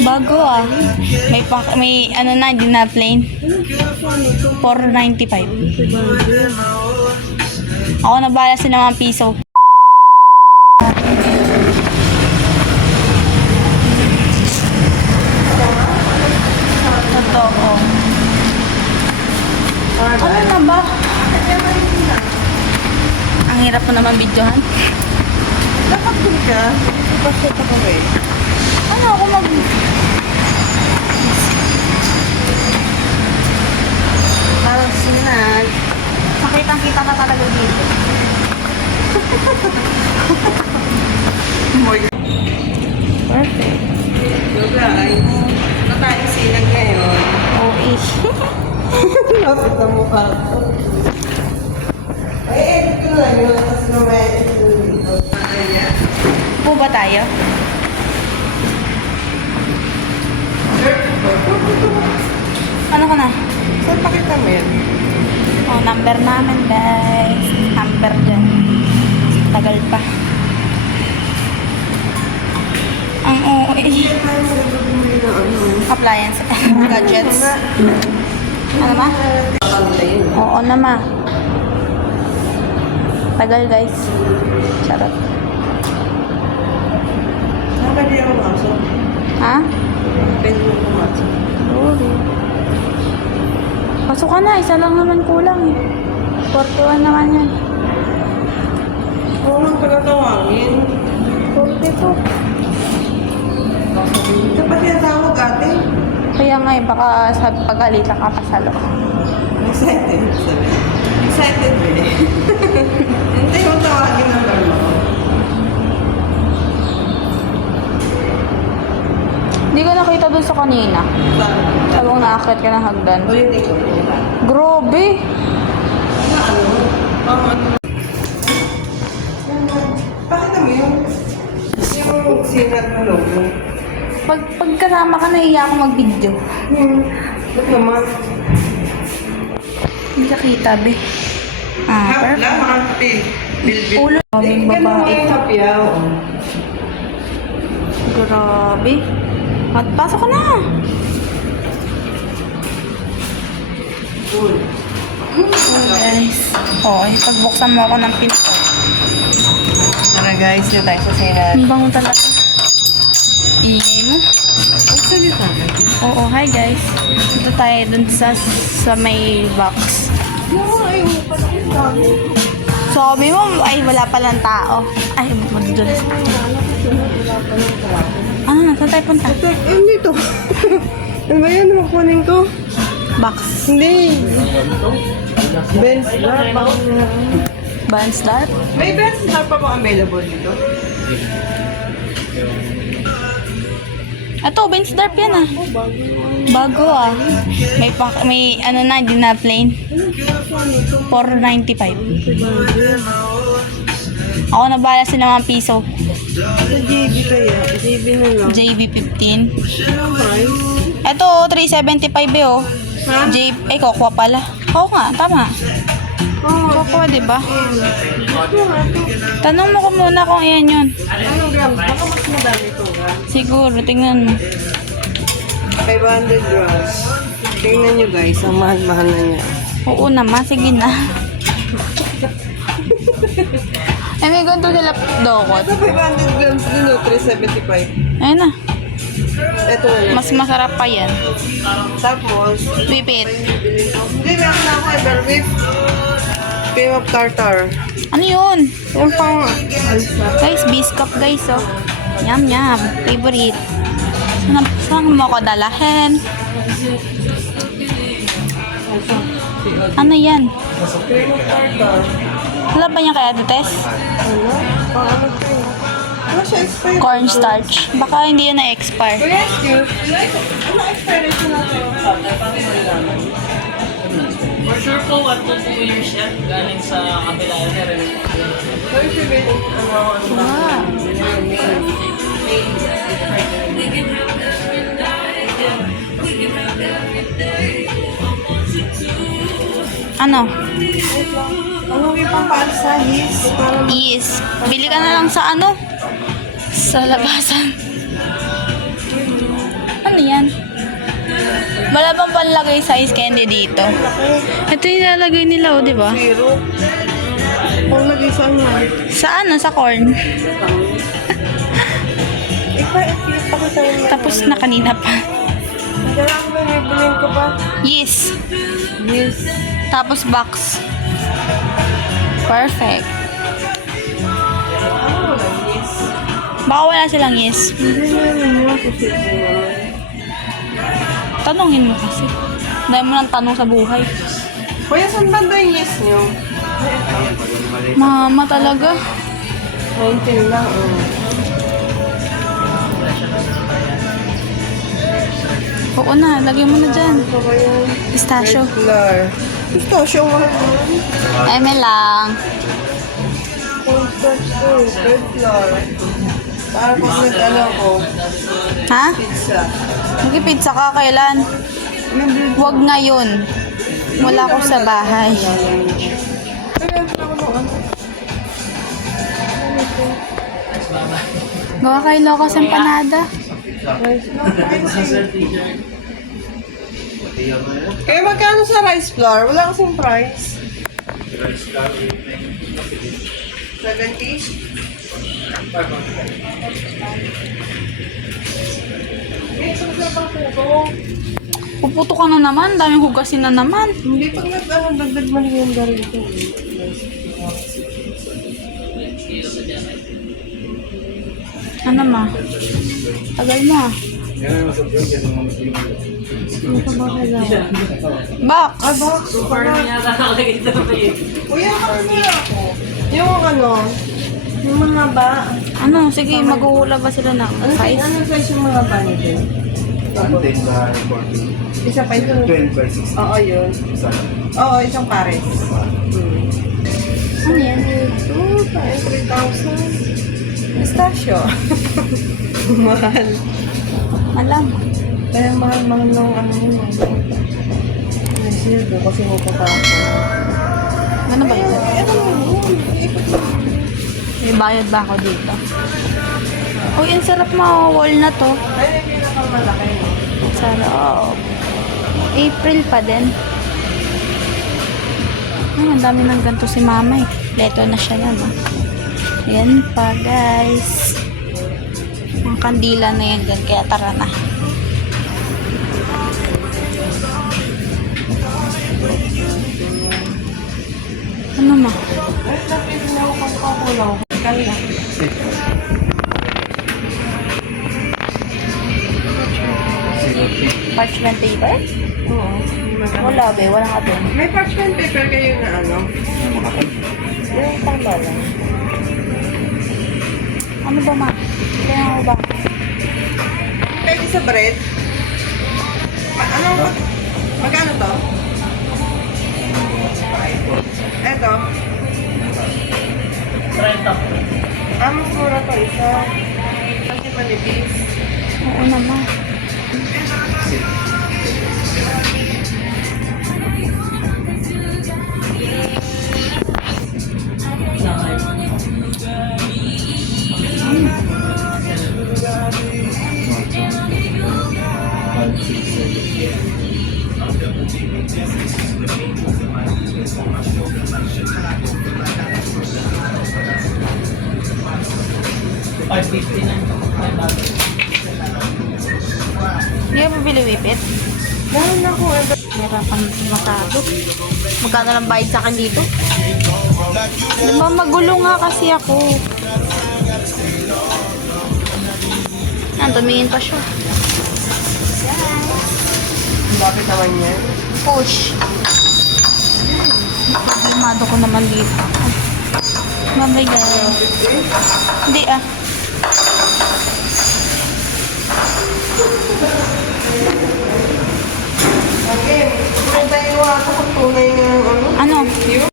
Bago ah. May ano na, hindi na plain. 495. Ako na bahala sa mga piso. Ito oh. Ano na ba? Ang hirap mo naman videohan. Dapat din ka. Bakit ako eh? Ano ako mag... Parang sinag. Nakitang-kita ka talaga dito. Moy. Perfect. So guys, ito tayo sinag ngayon. Oo-ish. Lapit ang mukha ko. Ay, edit ko lang yun. Tapos mamaya edit ko dito. Ayan. Po ba tayo? Ano ka na? Saan pa kita men? Oh, number namin guys. Number dyan. Tagal pa. Ang Hindi tayo magagawin na ano. appliance. Gadgets. Ano ma? Oo naman. Tagal guys. Charot. Saan pwede ako pumasok? Ha? Pwede mo pumasok. Sorry. Pasok ka na. Isa lang naman kulang eh. 41 naman yan. Oo lang pala tawagin. 42. Ito pa siya tawag ate. Kaya nga eh, baka sa pagalitan ka pa sa loob. Excited. Sabi. Excited ba eh? Hintay mo tawagin ng mo. Hindi ko nakita dun sa kanina. Saan? Sabang naakit ka ng hagdan. Ulitin ko. Grabe! Ano? Ano? Bakit naman yung sinag mo logo? Pagkasama ka, nahiya ako mag-video. Ba't naman? Hindi ka kita, be. Ah, Hap perfect. lang, makapi. Bilbil. Ulo. Daming babae. Hapyaw. Grabe. At pasok ka na. Cool. Oh, guys. Oh, pagbuksan mo ako ng pinto. Tara guys, dito tayo sa sinag. Ang bango talaga. Ingay mo. Actually, tama. Oo, hi guys. Dito tayo dun sa may box. No, ayaw pa na yung dami. Sabi mo, ay wala palang tao. Ay, dun. Ano na? Saan tayo punta? Ano ito? Ano ba yan? Makunin ko? Box. Hindi. Benz na. Vans Dart. May Benz na pa ba available dito? Ito, Benz Dart yan ah. Bago ah. May ano na, hindi na plain. 495. Ako na bahala sa mga piso. Sa JB kaya. JB na lang. JB15. Ano price? Ito, 375 eh oh. Ha? Ay, kokwa pala. Oo nga, tama. Oo. Kokwa, diba? Ano nga ito? Tanong mo ko muna kung iyan yun. Anong grams? Baka mas madami ito grams. Siguro, tingnan mo. 500 grams. Tingnan nyo guys, ang mahal-mahal na niya. Oo naman, sige na. Ay, may ganito sila dokot. Sa 500 grams din o, 375. Ayun na. Ito na lang. Mas masarap pa yan. Tapos, Pipit. hindi meron na ako ever with cream of tartar. Ano yun? Yung pang Guys, biscuit guys, oh. Yum, yum. Favorite. Saan mo ko dalahin? Ano yan? cream of tartar. Wala ba niya kaya, Tess? Ano? Pang ano ito eh. Ano siya expired? Cornstarch. Baka hindi yun na-expire. Kuya, excuse. Ano expiration natin? For sure po, 1 to 2 years yan. Galing sa kabila na rin. So, if you will, Ano? ano yung pang pansahis? Para Yes. Bili ka na lang sa ano? Sa labasan. Wala bang panlagay sa ice candy dito? Ito yung ilalagay nila, oh, di ba? Zero. Kung nag-isang man. Sa ano? Sa corn. Ipakita mo. Tapos na kanina pa. Diyan ako na bibilin ko ba? Yes. Yes. Tapos box. Perfect. Ano wala? Yes. Baka wala silang yes. Hindi na rin yun. Posible naman. Tanungin mo kasi. Dahil mo ng tanong sa buhay. Kuya, saan banda yung yes nyo? Mama talaga. 19 lang. Oo na, lagay mo na dyan. Ito ba yung Pistachio. red flour? Pistachio nga. Eme lang. Pistachio. Red flour. Para pag nag-ano ko, Ha? pizza. Magpipizza ka kailan? Huwag ngayon. Wala ako sa bahay. Kaya ako nung ano. Gawa kay Locos empanada. Kaya magkano sa rice flour? Wala kasing price. 70? Puputo ka na naman. Daming hugasin na naman. Hindi pag dagdag malienda rin ito. Ano ma? Tagal mo ah. Ano pa ba kailangan? Box! Ah, box. Super na yata nakalagay ito pa yun. Kuya, kasi ako. Yung ano, yung mga ba? Ano? Sige, maghuhula ba sila ng Ano size? size yung mga ba nito? Isa pa ito. 12 by 16. Oo, yun. Oo, isang pares. Ano yan? Ito, tayo 3,000. Pistachio. Mahal. Alam. Kaya mahal nung ano yun. Sildo kasi pupunta ako. Ano ba yun? Ano yun? May bayad ba ako dito? Uy, ang sarap mo. Walnut to. Ay, yung pinakamalaki. Sarap. April pa din. Ay, ang dami ng ganito si mama eh. Leto na siya na, no? Ayan pa, guys. Ang kandila na yan dyan. Kaya tara na. Ano ma? Ay, lapit na ako kung kakulaw. Kala. Parchment paper? Oo. Wala be, wala nga doon. May parchment paper kayo na ano? Yung pangbalang. Ano ba ma? Kaya ako ba? Pwede sa bread? Magkano to? Eto. 30. Mas mura to isa. Kasi manipis. Oo naman. $5.50 na. Hindi ka bibili whippet? Dahil ako, Hirapan makado. Magkano lang bayad sa akin dito? Di ba magulo nga kasi ako. Yan, tumingin pa siya. bakit naman yan? Push. Problemado ko naman dito. Mabigay. Hindi ah. Okay, kung tayo ako kung tunay na ano? Ano? Yung?